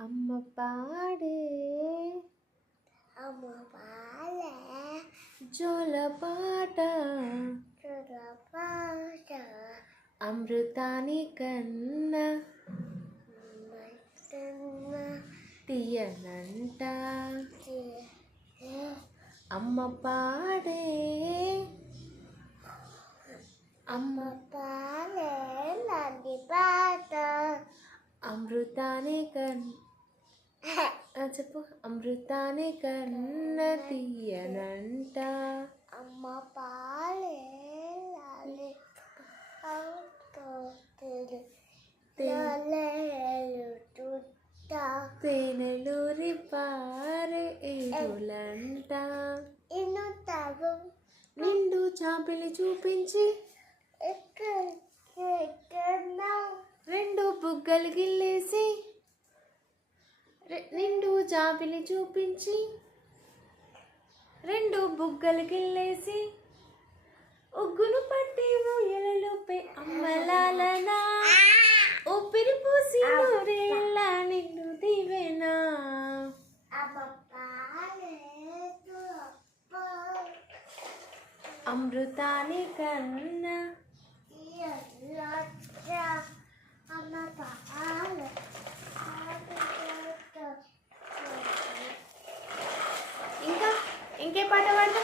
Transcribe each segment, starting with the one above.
అమ్మ పాడే అమ్మ పాలే జోల పాట చురపాట అమృతాని కన్న మటన్న తీయనంట అమ్మ పాడే అమ్మ పాలే నది పాట అమృతాని కన్ ఆ, చెప్పు. అమృతాని కన్న తీయనంట అమ్మ పాలే తేనెలూరి పారే తగు నిండు చాపిలి చూపించి రెండు బుగ్గలు గిల్లేసి రె- జాబిలి చాపిలి చూపించి రెండు బుగ్గలు గిల్లేసి ఉగ్గును పట్టి ఊయలలోపే అమ్మలాలనా ఊపిరి పూసి నూరేళ్ళ నిన్ను దివేనా? అమ్మ అమృతాని కన్నా అమ్మ ఇంకే పాట పాడతా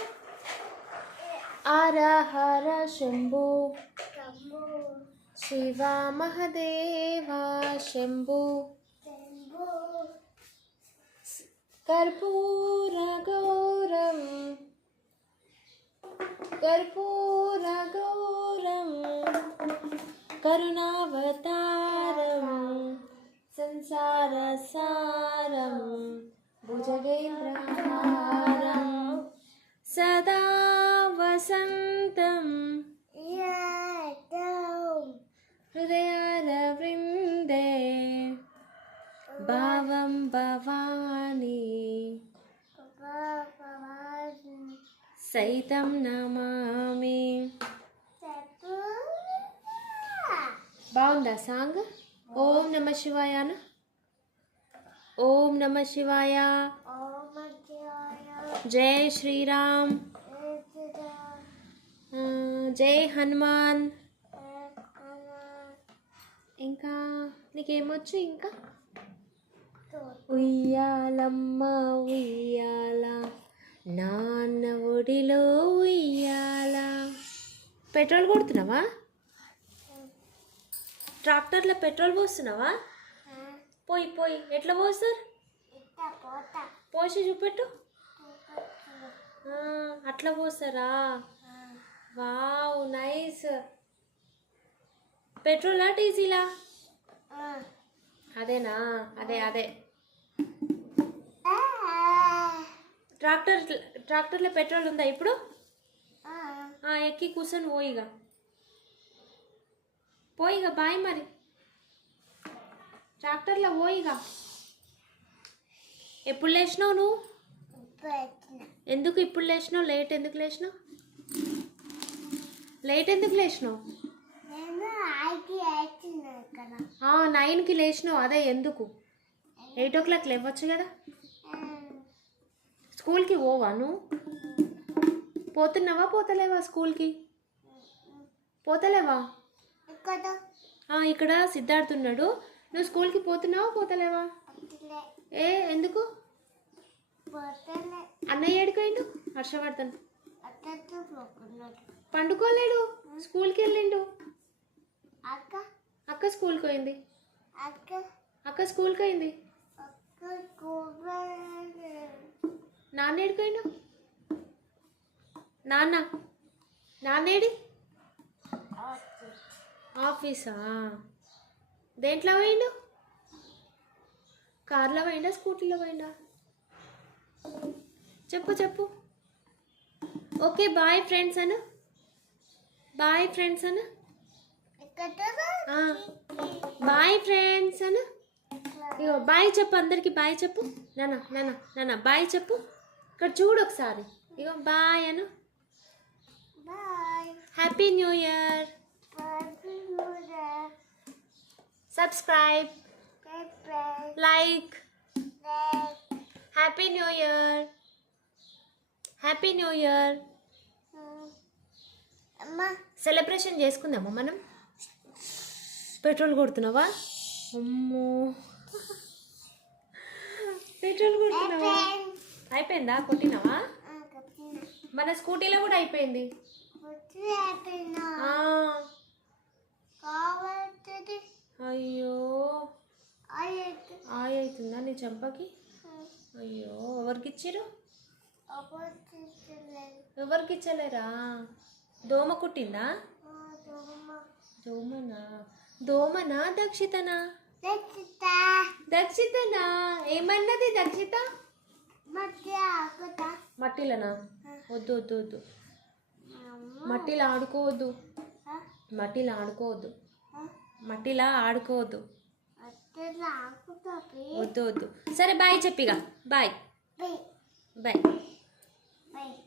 ఆర హర శంభు శివ మహదేవ శంభు కర్పూర గౌరం కర్పూర గౌరం కరుణావతారం సంసార సారం భుజగేంద్రహారం సదా వసంతం. హృదయాల వృందే. భావం భవాని. సైతం నమామి. బాగుందా సాంగ్? ఓం నమ శివాయన ఓం నమ శివాయ. జై శ్రీరామ్. జై హనుమాన్. ఇంకా నీకేమొచ్చు ఇంకా? ఉయ్యాలమ్మ ఉయ్యాల. నాన్న ఒడిలో ఉయ్యాల. పెట్రోల్ కొడుతున్నావా? ట్రాక్టర్లో పెట్రోల్ పోస్తున్నావా? పోయి పోయి. ఎట్లా పోస్తారు? పోసి చూపెట్టు. అట్లా పోస్తారా? Wow nice. పెట్రోలా డీజిలా? అదేనా? అదే అదే. ట్రాక్టర్ ట్రాక్టర్లో పెట్రోల్ ఉందా ఇప్పుడు? ఎక్కి కూర్చొని పోయిగా పోయిగా బాయ్ మరి. ట్రాక్టర్లో పోయిగా ఎప్పుడు లేచినావు నువ్వు? ఎందుకు ఇప్పుడు లేచినావు? లేట్ ఎందుకు లేచినావు? లేట్ ఎందుకు లేచినావు? నైన్కి లేచినావు. అదే ఎందుకు? ఎయిట్ ఓ క్లాక్ లేవచ్చు కదా? స్కూల్కి పోవా నువ్వు? పోతున్నావా? పోతలేవా స్కూల్కి పోతలేవా? ఇక్కడ. సిద్ధార్థ్ ఉన్నాడు. నువ్వు స్కూల్కి పోతున్నావా? పోతలేవా అట్లే ఏ ఎందుకు పోతలే అన్నయ్య ఏడిపోయిండు హర్షవర్ధన్. పండుకోలేడు? స్కూల్కి వెళ్ళిండు? అక్క? అక్క స్కూల్కి పోయింది. అక్క? అక్క స్కూల్కి కూబలే నాన్న ఏడిపోయిండు నాన్న? నాన్నేడి ఆఫీసా? దేంట్లో పోయిండు? కార్లో పోయిండా స్కూటీలో పోయిండా? చెప్పు చెప్పు ఓకే బాయ్ ఫ్రెండ్స్ అను బాయ్ ఫ్రెండ్స్ అను ఇక్కడ ఆ, బాయ్ ఫ్రెండ్స్ అను ఇగో బాయ్ చెప్పు అందరికి బాయ్ చెప్పు నాన్న నాన్న నాన్న బాయ్ చెప్పు ఇక్కడ చూడు ఒకసారి ఇగో బాయ్ అను bye happy new year bye subscribe Bye. Like happy new year happy new year అమ్మా సెలబ్రేషన్ చేసుకుందామా మనం? పెట్రోల్ కొడుతున్నావా? అమ్మో. పెట్రోల్ కొడుతున్నావా? అయిపోయిందా? కొట్టినావా? మన స్కూటీలో కూడా అయిపోయింది. అయ్యో. ఆయ అవుతుందా. నీ చంపకి? అయ్యో. ఎవరికి ఇచ్చిరు ఎవరికి ఇచ్చలేరా దోమ కుట్టిందా? దోమనా? దోమనా దక్షితనా? దక్షితనా? ఏమన్నది దక్షిత? మట్టిలనా? వద్దు వద్దు వద్దు. మట్టిలో ఆడుకోవద్దు. మట్టిలో ఆడుకోవద్దు. మట్టిలా ఆడుకోవద్దు. వద్దు వద్దు. సరే బాయ్ చెప్పిగా. బాయ్. బాయ్. Bye.